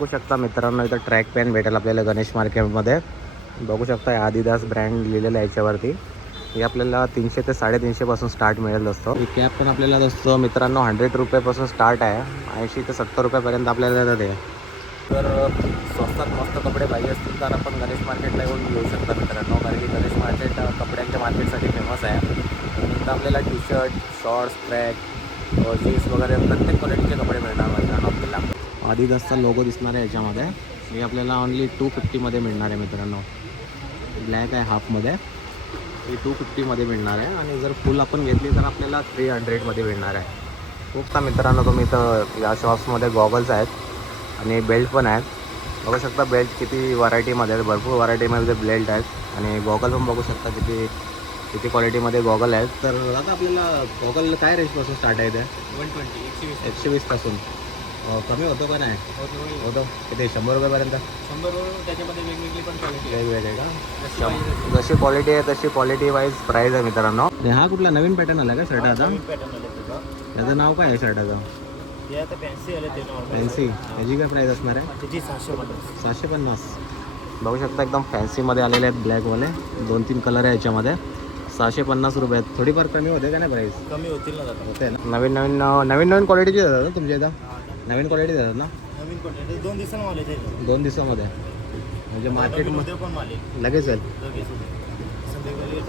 बघू शकता मित्रांनो, इथं ट्रॅक पॅन भेटेल आपल्याला गणेश मार्केटमध्ये. बघू शकता आदिदास ब्रँड लिहिलेलं आहे याच्यावरती. हे आपल्याला 300 ते 350 पासून स्टार्ट मिळेल असतो. ही कॅप पण आपल्याला असतो मित्रांनो 100 रुपयापासून स्टार्ट आहे. 80 ते 70 रुपयापर्यंत आपल्याला देतात हे. तर स्वस्तात मस्त कपडे पाहिजे असतील तर आपण गणेश मार्केटला येऊन घेऊ शकता मित्रांनो, कारण की गणेश मार्केट कपड्यांच्या मार्केटसाठी फेमस आहे. इथं आपल्याला T shirt, shorts, track, jeans वगैरे प्रत्येक क्वालिटीचे कपडे मिळणार मित्रांनो. आपल्याला आदिदासचा लोगो दिसणार आहे याच्यामध्ये. हे आपल्याला ओन्ली 250मध्ये मिळणार आहे मित्रांनो. ब्लॅक आहे हाफमध्ये, ही 250मध्ये मिळणार आहे. आणि जर फुल आपण घेतली तर आपल्याला 300मध्ये मिळणार आहे. खूप मित्रांनो तुम्ही इथं या शॉप्समध्ये गॉगल्स आहेत आणि बेल्ट पण आहेत. बघू शकता बेल्ट किती व्हरायटीमध्ये आहेत, भरपूर व्हरायटीमध्ये बेल्ट आहेत. आणि गॉगल पण बघू शकता किती किती क्वालिटीमध्ये गॉगल आहेत. तर आता आपल्याला गॉगल काय रेंजपासून स्टार्ट आहे ते? 120 120पासून कमी होतो का नाही? होतो किती 100 रुपयापर्यंत? 100 त्याच्यामध्ये वेगवेगळी पण क्वालिटी आहे. वेगवेगळे का? जशी क्वालिटी आहे तशी क्वालिटी वाईज प्राईस आहे मित्रांनो. आणि हा कुठला नवीन पॅटर्न आला का शर्ट आता? पॅटर्न आले त्याचा. त्याचं नाव काय आहे शर्टाचं? हे आता फॅन्सी आले ते नॉर्मल. फॅन्सी याची काय प्राईस असणार आहे? त्याची 750. 750. बघू शकता एकदम फॅन्सीमध्ये आलेले आहेत ब्लॅकवाले. 2-3 कलर आहे याच्यामध्ये. 750 रुपयात. थोडीफार कमी होते का नाही प्राईस? कमी होतील ना दादा. होते ना. नवीन क्वालिटीचे देतात ना तुमच्या इथं? नवीन क्वालिटी देतात ना? नवीन क्वालिटी 2 दिवसांना आले ते. 2 दिवसामध्ये म्हणजे मार्केटमध्ये पण आले लगेच येईल. लगेच संध्याकाळी.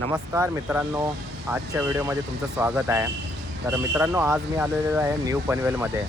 नमस्कार मित्रांनो, आजच्या व्हिडिओमध्ये तुमचं स्वागत आहे. तर मित्रांनो, आज मी आलेलो आहे न्यू पनवेलमध्ये.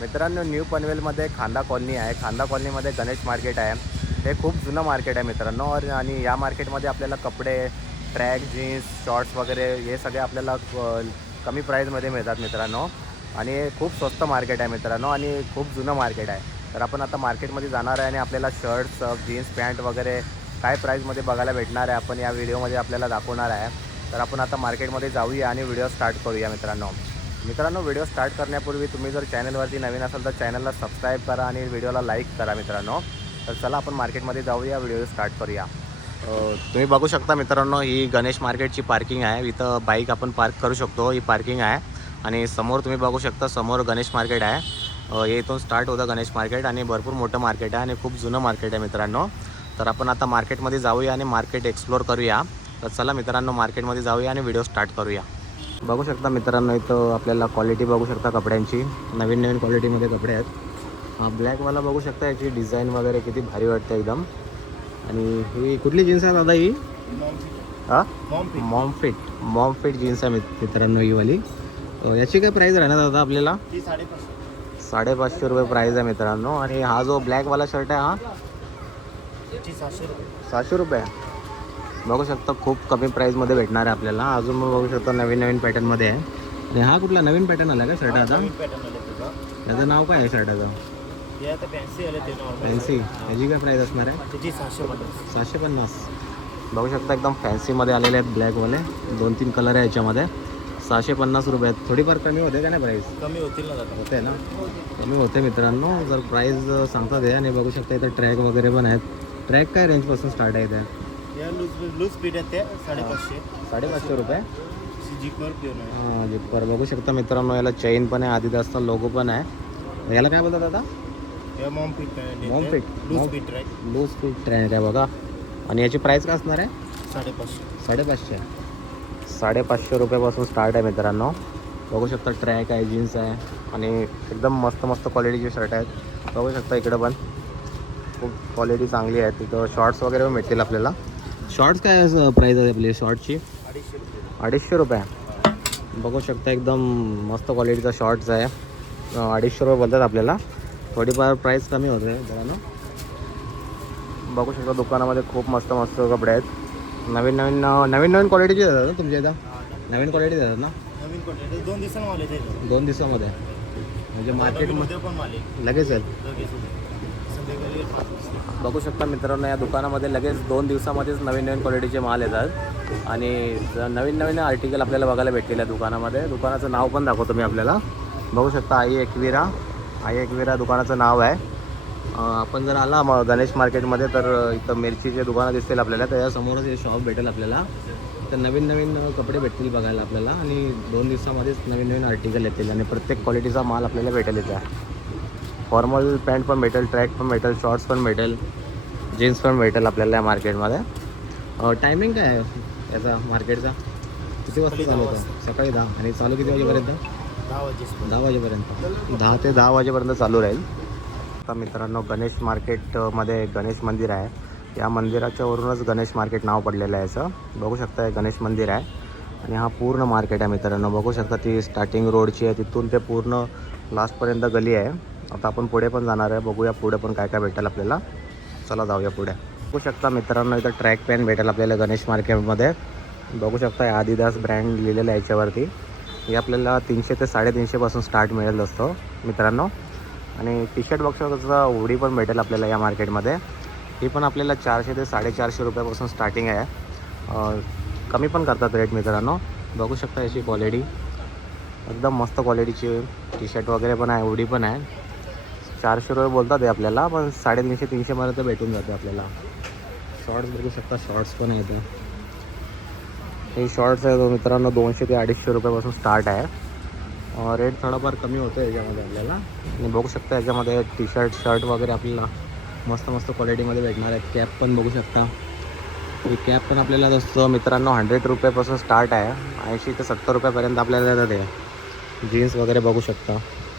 मित्रांनो, न्यू पनवेलमध्ये खांदा कॉलनी आहे. खांदा कॉलनीमध्ये गणेश मार्केट आहे. हे खूप जुनं मार्केट आहे मित्रांनो. आणि या मार्केटमध्ये आपल्याला कपडे, ट्रॅक, जीन्स, शॉर्ट्स वगैरे हे सगळे आपल्याला कमी प्राईजमध्ये मिळतात मित्रांनो. आणि खूप स्वस्त मार्केट आहे मित्रांनो आणि खूप जुनं मार्केट आहे. तर आपण आता मार्केटमध्ये जाणार आहे आणि आपल्याला शर्ट्स, जीन्स पॅन्ट वगैरे काय प्राईजमध्ये बघायला भेटणार आहे आपण या व्हिडिओमध्ये आपल्याला दाखवणार आहे. तर आपण आता मार्केटमध्ये जाऊया आणि व्हिडिओ स्टार्ट करूया मित्रांनो. व्हिडिओ स्टार्ट करण्यापूर्वी तुम्ही जर चॅनलवरती नवीन असाल तर चॅनलला सबस्क्राईब करा आणि व्हिडिओला लाईक करा मित्रांनो. तर चला आपण मार्केटमध्ये जाऊया, व्हिडिओ स्टार्ट करूया. तुम्ही बघू शकता मित्रांनो, ही गणेश मार्केटची पार्किंग आहे. इथं बाईक आपण पार्क करू शकतो, ही पार्किंग आहे. आणि समोर तुम्ही बघू शकता, समोर गणेश मार्केट आहे. हे इथून स्टार्ट होतं गणेश मार्केट आणि भरपूर मोठं मार्केट आहे आणि खूप जुनं मार्केट आहे मित्रांनो. तर आपण आता मार्केटमध्ये जाऊया आणि मार्केट एक्सप्लोर करूया. तर चला मित्रांनो, मार्केटमध्ये जाऊया आणि व्हिडिओ स्टार्ट करूया. बघू शकता मित्रांनो, इथं आपल्याला क्वालिटी बघू शकता कपड्यांची. नवीन क्वालिटीमध्ये कपडे आहेत. हा ब्लॅकवाला बघू शकता, याची डिझाईन वगैरे किती भारी वाटते एकदम. आणि ही कुठली जीन्स आहे दादा? ही मॉम फिट जीन्स आहे मित्रांनो ही वाली. याची काय प्राईस राहणार दादा आपल्याला? 550 रुपये प्राईस आहे मित्रांनो. आणि हा जो ब्लॅकवाला शर्ट आहे हा 700 रुपये. बघू शकता खूप कमी प्राईजमध्ये भेटणार आहे आपल्याला. अजून मग बघू शकता नवीन पॅटर्नमध्ये आहे. आणि हा कुठला नवीन पॅटर्न आला का शर्ट आता? त्याचं नाव काय आहे शर्टाचं? हे आता फॅन्सी आले ते नॉर्मल. फॅन्सी याची काय प्राईस असणार आहे? त्याची 750. 750. बघू शकता एकदम फॅन्सीमध्ये आलेले आहेत ब्लॅकवाले. 2-3 कलर आहे याच्यामध्ये. 750 रुपयात. थोडीफार कमी होते का नाही प्राईस? कमी होतील ना दादा. होते ना, कमी होते मित्रांनो. जर प्राईस सांगतात आहे. आणि बघू शकता इथं ट्रॅक वगैरे पण आहेत. ट्रॅक काय रेंजपासून स्टार्ट आहे त्या? या लूज फिट आहेत त्या 550. 550 रुपये. जिपर पिऊन आहे. हां, जिप्पर बघू शकता मित्रांनो. याला चेन पण आहे, आदिदासचा लोगो पण आहे. याला काय बोलतात आता? या मॉम फिट आहे. Mom fit. Loose fit right. Loose fit track आहे बघा. आणि याची प्राईस काय असणार आहे? 550. 550. 550 रुपयापासून स्टार्ट आहे मित्रांनो. बघू शकता ट्रॅक आहे, जीन्स आहे आणि एकदम मस्त क्वालिटीचे शर्ट आहेत. बघू शकता इकडं पण खूप क्वालिटी चांगली आहे. तिथं शॉर्ट्स वगैरे पण भेटतील आपल्याला. शॉर्ट्स काय प्राईस आहे आपली शॉर्टची? 250 रुपये. बघू शकता एकदम मस्त क्वालिटीचा शॉर्ट्स आहे. 250 रुपये बोलतात आपल्याला. थोडीफार प्राईस कमी होते मित्रांनो. बघू शकता दुकानामध्ये खूप मस्त कपडे आहेत. नवीन क्वालिटीचे देतात ना तुमच्या इथं? नवीन क्वालिटी देतात ना? नवीन क्वालिटी 2 दिवसांना आले ते. 2 दिवसामध्ये म्हणजे मार्केटमध्ये पण आले लगेच येईल. लगेच संध्याकाळी. बघू शकता मित्रांनो, या दुकानामध्ये लगेच 2 दिवसामध्येच नवीन क्वालिटीचे माल येतात. आणि नवीन आर्टिकल आपल्याला बघायला भेटतील या दुकानामध्ये. दुकानाचं नाव पण दाखवतो मी आपल्याला. बघू शकता आई एकविरा दुकानाचं नाव आहे. आपण जर आला मग गणेश मार्केटमध्ये तर इथं मिरचीचे दुकानं दिसतील आपल्याला. त्याच्यासमोरच हे शॉप भेटेल आपल्याला. तर नवीन कपडे भेटतील बघायला आपल्याला. आणि 2 दिवसामध्येच नवीन आर्टिकल येतील आणि प्रत्येक क्वालिटीचा माल आपल्याला भेटेल इथं. फॉर्मल पॅन्ट पण भेटेल, ट्रॅक पण भेटेल, शॉर्ट्स पण भेटेल, जीन्स पण भेटेल आपल्याला या मार्केटमध्ये. टायमिंग काय आहे याचा मार्केटचा? किती वाजता सकाळी चालू 10 होतं? वाजता. सकाळी 10 आणि चालू किती वाजेपर्यंत? 10 वाजेपर्यंत. 10 वाजेपर्यंत. 10 ते 10 वाजेपर्यंत चालू राहील. आता मित्रांनो गणेश मार्केटमध्ये गणेश मंदिर आहे. या मंदिराच्या वरूनच गणेश मार्केट नाव पडलेलं आहे याचं. बघू शकता हे गणेश मंदिर आहे आणि हा पूर्ण मार्केट आहे मित्रांनो. बघू शकता ती स्टार्टिंग रोडची आहे, तिथून ते पूर्ण लास्टपर्यंत गली आहे. आता आपण पुढे पण जाणार आहे, बघूया पुढे पण काय काय भेटेल आपल्याला. चला जाऊया पुढे. बघू शकता मित्रांनो इथं ट्रॅक पॅन्ट भेटेल आपल्याला गणेश मार्केटमध्ये. बघू शकता आदिदास ब्रँड लिहिलेलं आहे याच्यावरती. हे आपल्याला 300 ते 350 पासून स्टार्ट मिळेल असतो मित्रांनो. आणि टी शर्ट बॉक्सचा हुडी पण भेटेल आपल्याला या मार्केटमध्ये. ही पण आपल्याला 400 ते 450 रुपयापासून स्टार्टिंग आहे. कमी पण करतात रेट मित्रांनो. बघू शकता याची क्वालिटी एकदम मस्त क्वालिटीची टी शर्ट वगैरे पण आहे, हुडी पण आहे. 400 रुपये बोलतात आहे आपल्याला, पण 350-300 भेटून जाते आपल्याला. शॉर्ट्स बघू शकता, शॉर्ट्स पण आहे इथे. हे शॉर्ट्स आहे तो मित्रांनो 200 ते 250 रुपयापासून स्टार्ट आहे. रेट थोडाफार कमी होतो याच्यामध्ये आपल्याला. आणि बघू शकता याच्यामध्ये टी शर्ट वगैरे आपल्याला मस्त मस्त क्वालिटीमध्ये भेटणार आहेत. कॅप पण बघू शकता. ही कॅप पण आपल्याला असतं मित्रांनो 100 रुपयापासून स्टार्ट आहे. 80 ते 70 रुपयापर्यंत आपल्याला देतात हे. जीन्स वगैरे बघू शकता,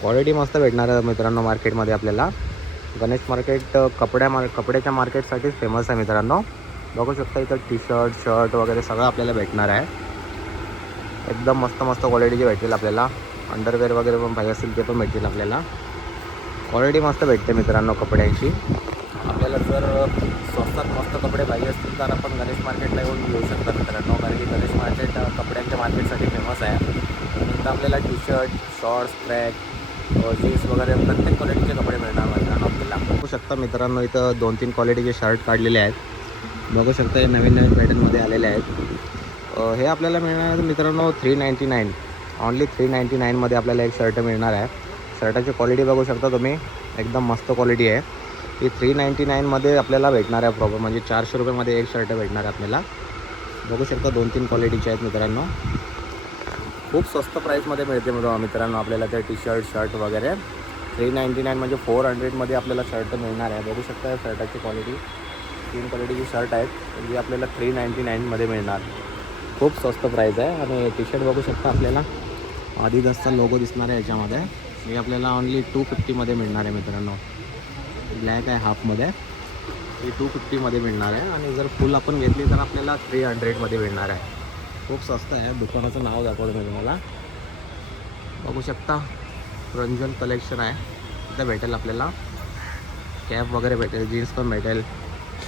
क्वालिटी मस्त भेटणार आहे मित्रांनो मार्केटमध्ये आपल्याला. गणेश मार्केट कपड्याच्या मार्केटसाठीच फेमस आहे मित्रांनो. बघू शकता इथं टी शर्ट वगैरे सगळं आपल्याला भेटणार आहे. एकदम मस्त मस्त क्वालिटीचे भेटतील आपल्याला. अंडरवेअर वगैरे पण पाहिजे असतील ते पण भेटतील आपल्याला. क्वालिटी मस्त भेटते मित्रांनो कपड्यांची. आपल्याला जर स्वस्तात मस्त कपडे पाहिजे असतील तर आपण गणेश मार्केटला येऊन घेऊ शकता मित्रांनो. कारण की गणेश मार्केट कपड्यांच्या मार्केटसाठी फेमस आहे. इथं आपल्याला T shirt, shorts, track, jeans वगैरे प्रत्येक क्वालिटीचे कपडे मिळणार मित्रांनो आपल्याला. बघू शकता मित्रांनो इथं 2-3 क्वालिटीचे शर्ट काढलेले आहेत. बघू शकता हे नवीन पॅटर्नमध्ये आलेले आहेत. हे आपल्याला मिळणार आहे मित्रांनो 399. ओन्ली 399मध्ये आपल्याला एक शर्ट मिळणार आहे. शर्टाची क्वालिटी बघू शकता तुम्ही, एकदम मस्त क्वालिटी आहे. ही 399मध्ये आपल्याला भेटणार आहे प्रॉपर, म्हणजे 400 रुपयामध्ये एक शर्ट भेटणार आहे आपल्याला. बघू शकता 2-3 क्वालिटीचे आहेत मित्रांनो. खूप स्वस्त प्राईसमध्ये मिळते मित्रांनो आपल्याला ते टी शर्ट वगैरे. 399 म्हणजे 400मध्ये आपल्याला शर्ट मिळणार आहे. बघू शकता शर्टाची क्वालिटी, 3 क्वालिटीची शर्ट आहेत जी आपल्याला 399मध्ये मिळणार. खूप स्वस्त प्राईस आहे. आणि टी शर्ट बघू शकता आपल्याला आदिदासचा लोगो दिसणार आहे याच्यामध्ये. हे आपल्याला ओन्ली 250मध्ये मिळणार आहे मित्रांनो. ब्लॅक आहे हाफमध्ये, ही 250मध्ये मिळणार आहे. आणि जर फुल आपण घेतली तर आपल्याला 300मध्ये मिळणार आहे. खूप स्वस्त आहे. दुकानाचं नाव दाखवलं मी तुम्हाला. बघू शकता रंजन कलेक्शन आहे, इथं भेटेल आपल्याला. कॅप वगैरे भेटेल, जीन्स पण भेटेल,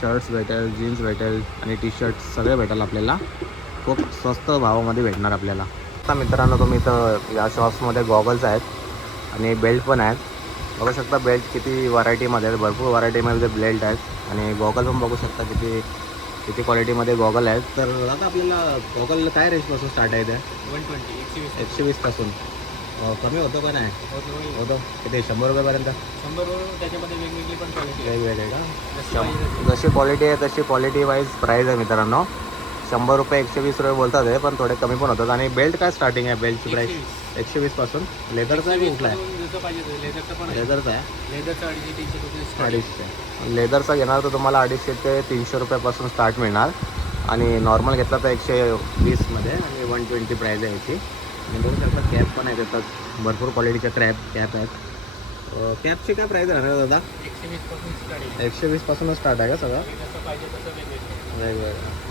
शर्ट्स भेटेल, जीन्स भेटेल आणि टी शर्ट सगळे भेटेल आपल्याला. खूप स्वस्त भावामध्ये भेटणार आपल्याला. आता मित्रांनो तुम्ही इथं या शॉप्समध्ये गॉगल्स आहेत आणि बेल्ट पण आहेत. बघू शकता बेल्ट किती व्हरायटीमध्ये आहेत, भरपूर व्हरायटीमध्ये बेल्ट आहेत. आणि गॉगल पण बघू शकता किती क्वालिटीमध्ये गॉगल आहेत. तर आता आपल्याला गॉगल काय रेंजपासून स्टार्ट आहे ते? 120, 120पासून. कमी होतो का नाही? होतो किती 100 रुपयापर्यंत? 100 त्याच्यामध्ये वेगवेगळी पण क्वालिटी आहे. वेगवेगळे का? जशी क्वालिटी आहे तशी क्वालिटी वाईज प्राईस आहे मित्रांनो. 100 रुपये 120 रुपये बोलतात आहे, पण थोडे कमी पण होतात. आणि बेल्ट काय स्टार्टिंग आहे बेल्टची प्राईस? 120पासून. लेदरचा आहे की कुठला आहे? जसं पाहिजे लेदरचं पण आहे. लेदरचा आहे. लेदरचं 250-300 रुपये start. 250. लेदरचा घेणार तर तुम्हाला 250 ते 300 रुपयापासून स्टार्ट मिळणार. आणि नॉर्मल घेतला तर 120मध्ये आणि 120 प्राईज आहे याची. आणि बघू शकता कॅप पण आहेत येतात, भरपूर क्वालिटीच्या कॅप आहेत. कॅपची काय प्राईज आहे दादा? 120 पासून स्टार्ट आहे. 120पासूनच स्टार्ट आहे का सगळं? जसं पाहिजे तसं वेगवेगळं. वेगवेगळं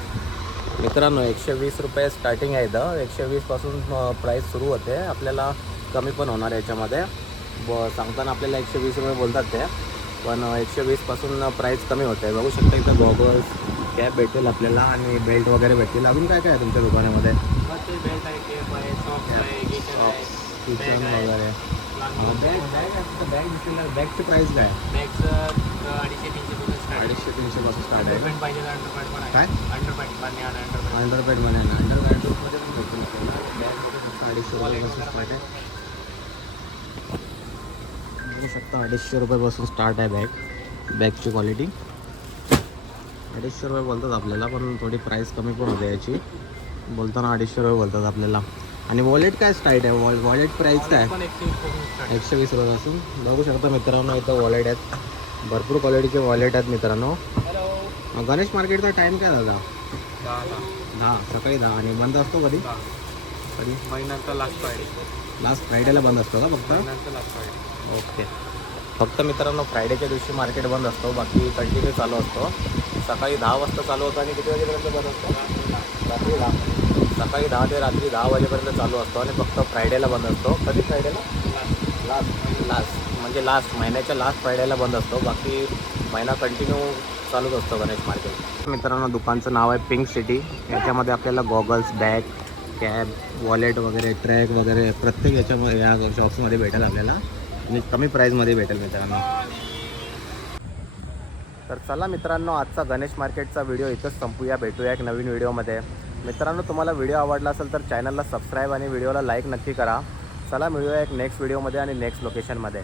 मित्रांनो 120 रुपये स्टार्टिंग आहे इथं. 120पासून प्राईस सुरू होते. आपल्याला कमी पण होणार याच्यामध्ये. सांगताना आपल्याला 120 रुपये बोलतात ते, पण 120पासून प्राईस कमी होते. बघू शकता इथं गॉगल्स, कॅप भेटेल आपल्याला आणि बेल्ट वगैरे भेटतील. अजून काय काय आहे तुमच्या दुकानामध्ये? बेल्ट आहे, केप आहे, सॉक्स आहे, गिचन आहे, किचन वगैरे. बॅगची प्राईस काय? बॅगचं 250-300 पासून स्टार्ट आहे. 250-300पासून स्टार्ट आहे. अंडरपॅन्ट पाहिजे तर अंडरपॅन्ट पण आहे. काय? अंडरपॅन्ट बनियान अंडरपॅन्ट. अंडरपॅन्टमध्ये ना, अंडरपॅन्टमध्ये पण भेटून आपल्याला. बॅग फक्त 250 रुपयापासून स्टार्ट आहे. बघू शकता 250 रुपयापासून स्टार्ट आहे बॅगची क्वालिटी. 250 रुपये बोलतात आपल्याला, पण थोडी प्राईस कमी पण होते याची. बोलताना 250 रुपये बोलतात आपल्याला. आणि वॉलेट काय स्टार्ट आहे वॉलेट प्राईस काय पण 120 पासून स्टार्ट 120 रुपयापासून बघू शकता मित्रांनो. इथं वॉलेट आहेत, भरपूर क्वालिटीचे वॉलेट आहेत मित्रांनो. हॅलो गणेश मार्केटचा टाईम काय दादा? 10 सकाळी 10 आणि बंद असतो कधी? कधी? महिन्याचा लास्ट फ्रायडे लास्ट फ्रायडेला बंद असतो का फक्त? महिन्याचा लास्ट फ्रायडे ओके. फक्त मित्रांनो फ्रायडेच्या दिवशी मार्केट बंद असतो, बाकी कंटिन्यू चालू असतो. सकाळी 10 वाजता चालू होतं आणि किती वाजेपर्यंत बंद असतो? रात्री 10. सकाळी 10 ते रात्री 10 वाजेपर्यंत चालू असतो आणि फक्त फ्रायडेला बंद असतो. कधी फ्रायडेला? लास्ट म्हणजे लास्ट महिन्याच्या लास्ट फ्रायडेला बंद असतो, बाकी महिना कंटिन्यू चालूच असतो गणेश मार्केट. मित्रांनो दुकानचं नाव आहे पिंक सिटी. याच्यामध्ये आपल्याला गॉगल्स, बॅग, कॅब, वॉलेट वगैरे, ट्रॅक वगैरे प्रत्येक याच्यामध्ये या शॉप्समध्ये भेटेल आपल्याला आणि कमी प्राईजमध्ये भेटेल मित्रांनो. तर चला मित्रांनो, आजचा गणेश मार्केटचा व्हिडिओ इथंच संपूया. भेटूया एक नवीन व्हिडिओमध्ये. मित्रांनो तुम्हाला व्हिडिओ आवडला असेल तर चॅनलला सबस्क्राईब आणि व्हिडिओला लाईक नक्की करा. चला मिळूया एक नेक्स्ट व्हिडिओमध्ये आणि नेक्स्ट लोकेशनमध्ये.